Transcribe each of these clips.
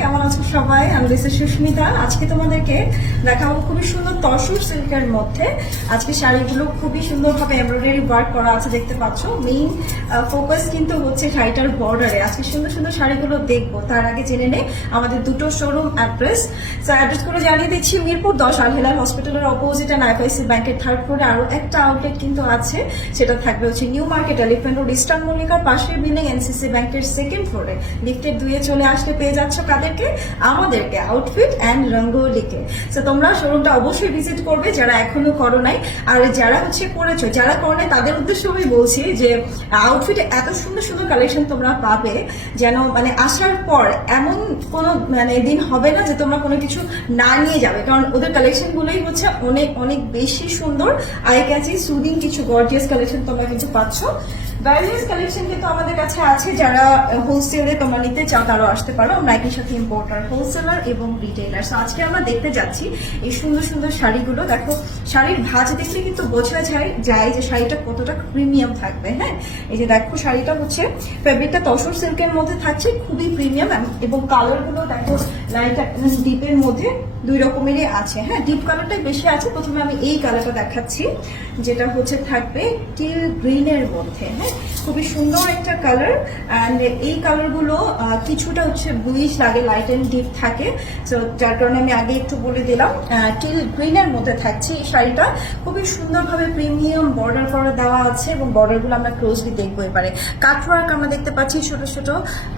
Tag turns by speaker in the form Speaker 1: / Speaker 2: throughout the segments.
Speaker 1: কেমন আছো সবাই? আমি দিস সুস্মিতা। আজকে তোমাদেরকে দেখাবো খুবই সুন্দর তসর সিল্কের মধ্যে। আজকে শাড়িগুলো খুবই সুন্দরভাবে এমব্রয়ডারি ওয়ার্ক করা আছে, দেখতে পাচ্ছ। মেইন ফোকাস কিন্তু হচ্ছে শাড়িটার বর্ডারে আজকে সুন্দর সুন্দর শাড়িগুলো দেখব। তার আগে জেনে নে, আমাদের দুটো শোরুম অ্যাড্রেস সো অ্যাড্রেস করে জানিয়ে দিচ্ছি, মিরপুর দশ আলহেলাল হসপিটালের অপোজিট আইপিআইসি ব্যাংকের থার্ড ফ্লোরে আরও একটা আউটলেট কিন্তু আছে। সেটা থাকবে হচ্ছে new market elephant road eastern মল্লিকার পাশের বিল্ডিং এনসিসি ব্যাংকের সেকেন্ড ফ্লোরে লিফটের দুয়ে চলে আসলে পেয়ে যাচ্ছ। কাদেরকে আমাদেরকে আউটফিট অ্যান্ড রঙ্গোলিকে। তো তোমরা শোরুমটা অবশ্যই ভিজিট করবে যারা এখনও করো নাই। আর যারা হচ্ছে করেছ, যারা করো নাই, তাদের উদ্দেশ্যে আমি বলছি যে আউটফিটে এত সুন্দর সুন্দর কালেকশন তোমরা পাবে, যেন মানে আসার পর এমন কোনো মানে দিন হবে না যে তোমরা কোনো কিছু না নিয়ে যাবে। কারণ ওদের কালেকশনগুলোই হচ্ছে অনেক অনেক বেশি সুন্দর। আই ক্যাচি সুদিং কিছু গর্জিয়াস কালেকশন তোমরা কিন্তু পাচ্ছ। ভ্যারিয়াস কালেকশন কিন্তু আমাদের কাছে আছে, যারা হোলসেলে তোমরা নিতে চাও, তারাও আসতে পারো। আমরা একই সাথে ইম্পোর্টার হোলসেলার এবং রিটেলার আজকে আমরা দেখতে যাচ্ছি এই সুন্দর সুন্দর শাড়িগুলো। দেখো শাড়ির ভাঁজ দেখলে কিন্তু বোঝা যায় যায় যে শাড়িটা কতটা প্রিমিয়াম থাকবে হ্যাঁ? এই যে দেখো, শাড়িটা হচ্ছে ফেব্রিকটা তসর সিল্কের মধ্যে থাকছে, খুবই প্রিমিয়াম এবং কালারগুলো দেখো লাইট ডিপের মধ্যে দুই রকমেরই আছে হ্যাঁ? ডিপ কালারটাই বেশি আছে, প্রথমে আমি এই কালারটা দেখাচ্ছি, যেটা হচ্ছে থাকবে টিল গ্রিনের মধ্যে হ্যাঁ? খুবই সুন্দর একটা কালার অ্যান্ড এই কালারগুলো কিছুটা হচ্ছে ব্লুইশ লাগে লাইট অ্যান্ড ডিপ থাকে তো যার কারণে আমি আগে একটু বলে দিলাম টিল গ্রিনের মধ্যে থাকছে এই শাড়িটা। খুবই সুন্দরভাবে প্রিমিয়াম বর্ডার করা দেওয়া আছে এবং বর্ডারগুলো আমরা ক্লোজলি দেখব এবারে। কাটওয়ার্ক আমরা দেখতে পাচ্ছি ছোট ছোট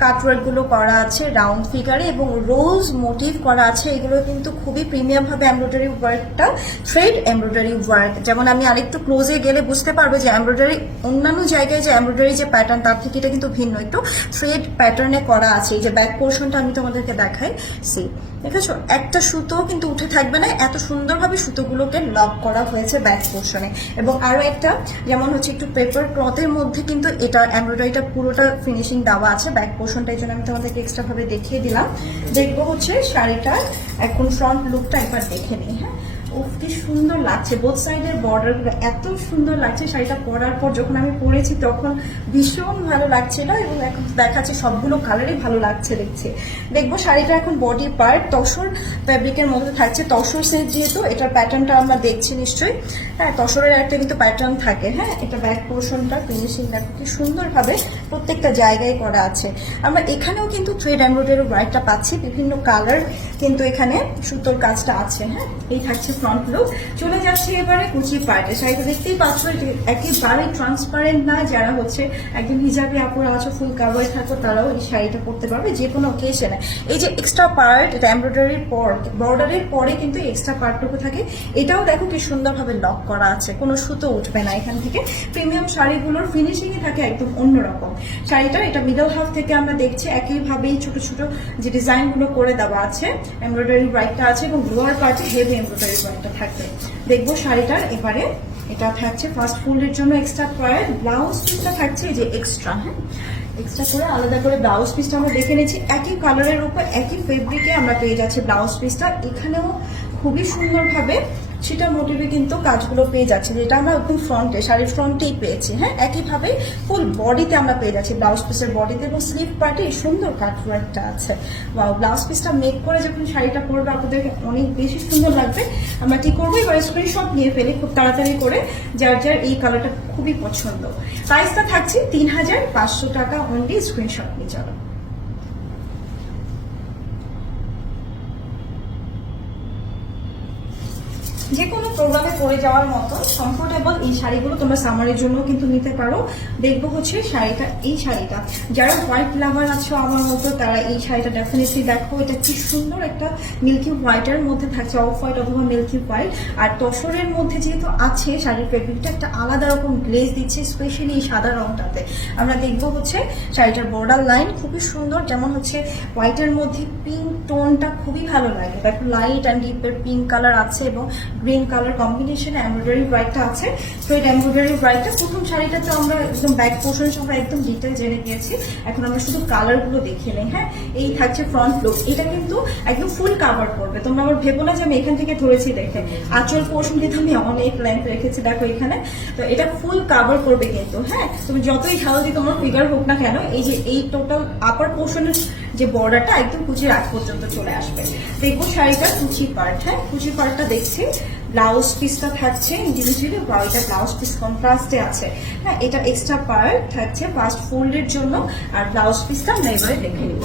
Speaker 1: কাটওয়ার্কগুলো করা আছে রাউন্ড ফিগারে এবং রোজ মোটিভ করা আছে। এগুলো কিন্তু খুবই প্রিমিয়াম ভাবে এমব্রয়ডারি ওয়ার্কটা থ্রেড এমব্রয়ডারি ওয়ার্ক যেমন আমি আরেকটু ক্লোজে গেলে বুঝতে পারব যে এমব্রয়ডারি অন্যান্য জায়গায় যে এমব্রয়ডারি যে প্যাটার্ন তার থেকে এটা কিন্তু ভিন্ন। একটু থ্রেড প্যাটার্নে করা আছে। এই যে ব্যাক পোর্শনটা আমি তোমাদেরকে দেখাই। সি দেখেছ? একটা সুতো কিন্তু উঠে থাকবে না। এত সুন্দরভাবে সুতোগুলোকে লক করা হয়েছে ব্যাক পোর্শনে এবং আরও একটা, যেমন হচ্ছে একটু পেপার ক্লথের মধ্যে কিন্তু এটা এমব্রয়ডারিটা পুরোটা ফিনিশিং দেওয়া আছে ব্যাক পোর্শনটা এই জন্য। আমি তোমাদেরকে এক্সট্রাভাবে দেখিয়ে দিলাম। দেখব হচ্ছে শাড়িটার এখন ফ্রন্ট লুকটা একবার দেখে নিই হ্যাঁ? ও কি সুন্দর লাগছে। বোথ সাইডের বর্ডারগুলো এত সুন্দর লাগছে শাড়িটা পরার পর যখন আমি পরেছি তখন ভীষণ ভালো লাগছিল এবং এখন দেখাচ্ছে সবগুলো কালারই ভালো লাগছে দেখছে। দেখব শাড়িটা এখন বডি পার্ট তসর ফ্যাব্রিকের মধ্যে থাকছে। তসর সেট যেহেতু, এটার প্যাটার্নটা আমরা দেখছি নিশ্চয়ই। হ্যাঁ তসরের একটা কিন্তু প্যাটার্ন থাকে। হ্যাঁ এটা ব্যাক পোর্শনটা ফিনিশিং দেখো কি সুন্দরভাবে প্রত্যেকটা জায়গায় করা আছে। আমরা এখানেও কিন্তু থ্রেড এমব্রয়ডারি ওয়ার্কটা পাচ্ছি। বিভিন্ন কালার কিন্তু এখানে সুতোর কাজটা আছে। হ্যাঁ এই থাকছে ফ্রন্ট লুক চলে যাচ্ছে এবারে পার্টে দেখতেই পাচ্ছ একেবারে ট্রান্সপারেন্ট না। যারা হচ্ছে একদম হিজাবে আছো ফুল থাকো, তারাও এই শাড়িটা পরতে পারবে যে কোনো অকেশনে এই যে এক্সট্রা পার্ট এটা এমব্রয়ডারির পর বর্ডারের পরে কিন্তু এক্সট্রা পার্টটুকু থাকে। এটাও দেখো কি সুন্দরভাবে লক করা আছে। কোনো সুতো উঠবে না এখান থেকে। প্রিমিয়াম শাড়িগুলোর ফিনিশিংই থাকে একদম অন্যরকম। শাড়িটা এটা মিডল হাফ থেকে আমরা দেখছি, একইভাবেই ছোট ছোট যে ডিজাইনগুলো করে দেওয়া আছে। এমব্রয়ডারি ব্রাইটটা আছে এবং লোয়ার পার্টে হেভি এমব্রয়ডারি ব্রাইটটা থাকবে। দেখব শাড়িটার এবারে এটা থাকছে ফার্স্ট ফোল্ডের জন্য এক্সট্রা পার্ট ব্লাউজ পিসটা থাকছে যে এক্সট্রা হ্যাঁ? এক্সট্রা করে আলাদা করে ব্লাউজ পিসটা আমরা দেখে নিচ্ছি। একই কালারের উপর, একই ফেব্রিকে আমরা পেয়ে যাচ্ছি ব্লাউজ পিসটা এখানেও খুবই সুন্দরভাবে সেটা মোটিভে কিন্তু কাজগুলো পেয়ে যাচ্ছে, যেটা আমরা একদম ফ্রন্টে শাড়ির ফ্রন্টেই পেয়েছি হ্যাঁ? একইভাবে ফুল বডিতে আমরা পেয়ে যাচ্ছি ব্লাউজ পিসের বডিতে এবং স্লিভ পার্টে সুন্দর কাটওয়ার্কটা আছে। বা ব্লাউজ পিসটা মেক করে যখন শাড়িটা পরবে আপনাদেরকে অনেক বেশি সুন্দর লাগবে। আমরা কি করব? এবার স্ক্রিনশট নিয়ে ফেলি খুব তাড়াতাড়ি করে, যার যার এই কালারটা খুবই পছন্দ। প্রাইসটা থাকছে তিন হাজার পাঁচশো টাকা অনলি স্ক্রিনশট নিয়ে চলো যে কোনো প্রোগ্রামে পরে যাওয়ার মতো কমফোর্টেবল এই শাড়িগুলো তোমরা সামারের জন্য কিন্তু নিতে পারো। দেখব হচ্ছে শাড়িটা, এই শাড়িটা। যারা হোয়াইট লাভার আছো আমার মতো, তারা এই শাড়িটা ডেফিনেটলি দেখো। এটা কি সুন্দর একটা মিল্কি হোয়াইটের মধ্যে থাকছে অফ হোয়াইট অথবা মিল্কি হোয়াইট আর তসরের মধ্যে যেহেতু আছে, শাড়ির ফেব্রিকটা একটা আলাদা রকম গ্লেজ দিচ্ছে স্পেশালি এই সাদা রংটাতে। আমরা দেখব হচ্ছে শাড়িটার বর্ডার লাইন খুবই সুন্দর। যেমন হচ্ছে হোয়াইটের মধ্যে পিঙ্ক টোনটা খুবই ভালো লাগে। দেখো লাইট অ্যান্ড ডিপের পিঙ্ক কালার আছে এবং গ্রিন কালার কম্বিনেশনে এমব্রয়ডারি ব্রাইটটা আছে। তো এই এমব্রয়ডারি ব্রাইটটা প্রথম শাড়িটাতে আমরা একদম ব্যাক পোর্শন সহ একদম ডিটেল জেনে গিয়েছি এখন আমরা শুধু কালারগুলো দেখে নেই হ্যাঁ? এই থাকছে ফ্রন্ট লুক এটা কিন্তু একদম ফুল কাভার করবে। তোমরা আবার ভেবো না যে আমি এখান থেকে ধরেছি দেখে। আঁচল পোর্শন কিন্তু আমি অনেক লেন্থ রেখেছি, দেখো এখানে। তো এটা ফুল কাভার করবে কিন্তু হ্যাঁ? তুমি যতই হেলদি তোমার ফিগার হোক না কেন, এই যে এই টোটাল আপার পোর্শনের যে বর্ডারটা একদম কুচির আগ পর্যন্ত চলে আসবে। দেখব শাড়িটা কুচি পার্ট হ্যাঁ? কুচি পার্টটা দেখছি। ব্লাউজ পিসটা থাকছে ইন্ডিভিজুয়ালি বা এটা ব্লাউজ পিস কন্ট্রাস্টে আছে হ্যাঁ এটা এক্সট্রা পার্ট থাকছে ফার্স্ট ফোল্ডের জন্য, আর ব্লাউজ পিসটা এবারে দেখে নেব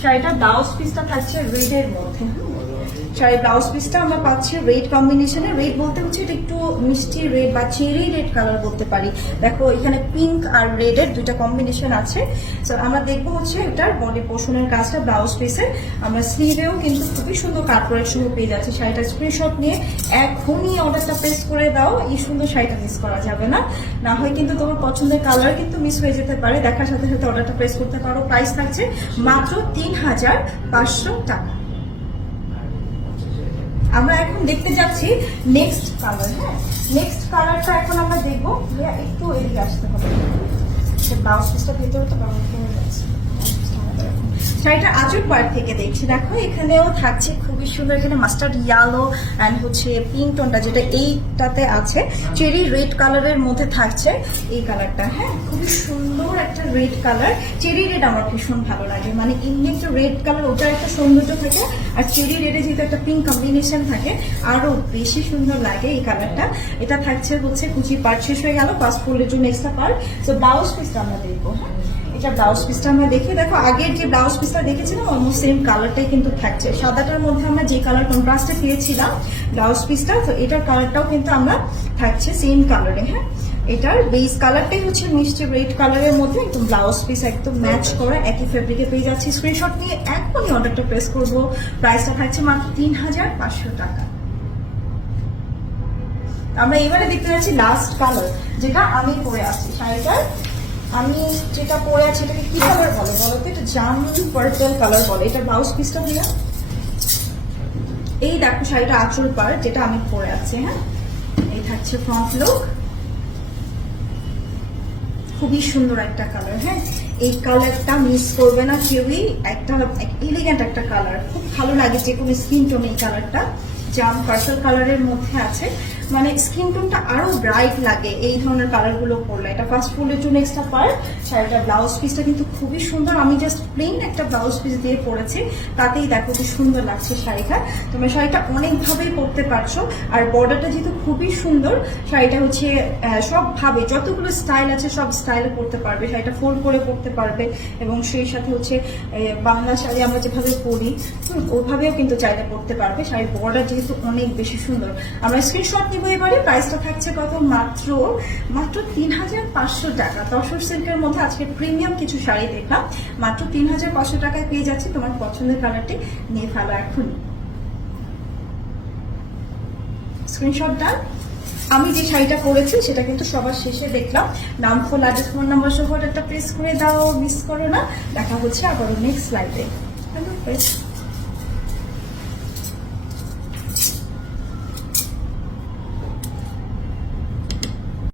Speaker 1: হ্যাঁ এটা ব্লাউজ পিসটা থাকছে রেডের মধ্যে, হুম। শাড়ির ব্লাউজ পিসটা আমরা পাচ্ছি রেড কম্বিনেশনে রেড বলতে হচ্ছে এটা একটু মিষ্টি রেড বা চেরি রেড কালার বলতে পারি। দেখো, এখানে পিঙ্ক আর রেডের দুইটা কম্বিনেশন আছে। তো আমরা দেখব হচ্ছে এটার বডি পোর্শনের কাজটা ব্লাউজ পিসে আমরা স্লিভেও কিন্তু খুবই সুন্দর কাপড়ের সঙ্গে পেয়ে যাচ্ছি। শাড়িটা স্ক্রিনশট নিয়ে এখনই অর্ডারটা প্রেস করে দাও। এই সুন্দর শাড়িটা মিস করা যাবে না। না হয় কিন্তু তোমার পছন্দের কালার কিন্তু মিস হয়ে যেতে পারে। দেখার সাথে সাথে অর্ডারটা প্রেস করতে পারো। প্রাইস থাকছে মাত্র তিন হাজার পাঁচশো টাকা। আমরা এখন দেখতে যাচ্ছি নেক্সট কালার হ্যাঁ? নেক্সট কালারটা এখন আমরা দেখব। একটু এদিকে আসতে হবে। ব্লাউজ পিসটা ভেতরে তো করে যাচ্ছে। শাড়িটা আঁচল পার্ট থেকে দেখছি। দেখো, এখানেও থাকছে খুবই সুন্দর এখানে মাস্টার্ড ইয়ালো অ্যান্ড হচ্ছে পিঙ্ক টোনটা যেটা এইটাতে আছে। চেরি রেড কালারের মধ্যে থাকছে এই কালারটা হ্যাঁ? খুবই সুন্দর একটা রেড কালার চেরি রেড আমার ভীষণ ভালো লাগে। মানে এমনি একটা রেড কালার ওটার একটা সৌন্দর্য থাকে। আর চেরি রেডে যেহেতু একটা পিঙ্ক কম্বিনেশন থাকে, আরও বেশি সুন্দর লাগে এই কালারটা এটা থাকছে হচ্ছে কুচি পার্ট শেষ হয়ে গেল, পাঁচ ফুলের জন্য এক্সট্রা পার্ট তো ব্লাউজ পিসটা আমরা দেখব হ্যাঁ? এটা ব্লাউজ পিসটা আমরা দেখি দেখো আগের যে ব্লাউজ পিসটা দেখেছিলাম অলমোস্ট সেম কালারটাই কিন্তু থাকছে। সাদাটার মধ্যে আমরা যে কালার কন্ট্রাস্টে পেয়েছিলাম ব্লাউজ পিসটা তো এটার কালারটাও কিন্তু আমরা থাকছে সেম কালারে হ্যাঁ? এটার বেস কালারটাই হচ্ছে মিষ্টি রেড কালারের মধ্যে একদম ব্লাউজ পিস একদম ম্যাচ করা একই ফেব্রিকে পেয়ে যাচ্ছি। স্ক্রিনশট নিয়ে এখনই অর্ডারটা প্রেস করব। প্রাইসটা থাকছে মাত্র তিন হাজার পাঁচশো টাকা। আমরা এবারে দেখতে যাচ্ছি লাস্ট কালার যেটা আমি পরে আছি শাড়িটার আমি যেটা পরে আছি, এটাকে কি কালার বলে? বলো তো, এটা জামুন পার্পল কালার বলে। এটা ব্লাউজ পিসটা দিয়া এই দেখো শাড়িটা আঁচল পার যেটা আমি পরে আছি হ্যাঁ? এই থাকছে ফ্রন্ট লুক খুবই সুন্দর একটা কালার হ্যাঁ? এই কালারটা মিস করবে না কেউই। একটা এলিগেন্ট একটা কালার খুব ভালো লাগে যে কোনো স্কিন টোন এই কালারটা জাম পার্সেল কালারের মধ্যে আছে। মানে স্কিন টোনটা আরও ব্রাইট লাগে এই ধরনের কালারগুলো পরলে। এটা ফার্স্ট ফুলের জন্য এক্সট্রা পার্ট শাড়িটার ব্লাউজ পিসটা কিন্তু খুবই সুন্দর। আমি জাস্ট প্লেন একটা ব্লাউজ পিস দিয়ে পরেছি। তাতেই দেখো কি সুন্দর লাগছে শাড়িটা। তোমরা শাড়িটা অনেকভাবেই পরতে পারছ। আর বর্ডারটা যেহেতু খুবই সুন্দর, শাড়িটা হচ্ছে সবভাবে যতগুলো স্টাইল আছে সব স্টাইলে পরতে পারবে। শাড়িটা ফোল্ড করে পরতে পারবে। এবং সেই সাথে হচ্ছে বাংলা শাড়ি আমরা যেভাবে পরি ওভাবেও কিন্তু চাইলে পরতে পারবে। শাড়ির বর্ডার যেহেতু অনেক বেশি সুন্দর। আমরা স্ক্রিনশট নিব এবারে প্রাইসটা থাকছে কত? মাত্র মাত্র তিন হাজার পাঁচশো টাকা। তসর সিল্কের মধ্যে আজকে প্রিমিয়াম কিছু শাড়ি দেখলাম। মাত্র তিন হাজার পাঁচশো টাকায় পেয়ে যাচ্ছে তোমার পছন্দের কালারটি নিয়ে ফেলো এখন। স্ক্রিনশট ডান আমি যে শাড়িটা পরেছি, সেটা কিন্তু সবার শেষে দেখলাম। নাম ফোন অ্যাড্রেস ফোন নাম্বার সহ একটা প্রেস করে দাও মিস করো না। দেখা হচ্ছে আবারও নেক্সট স্লাইডে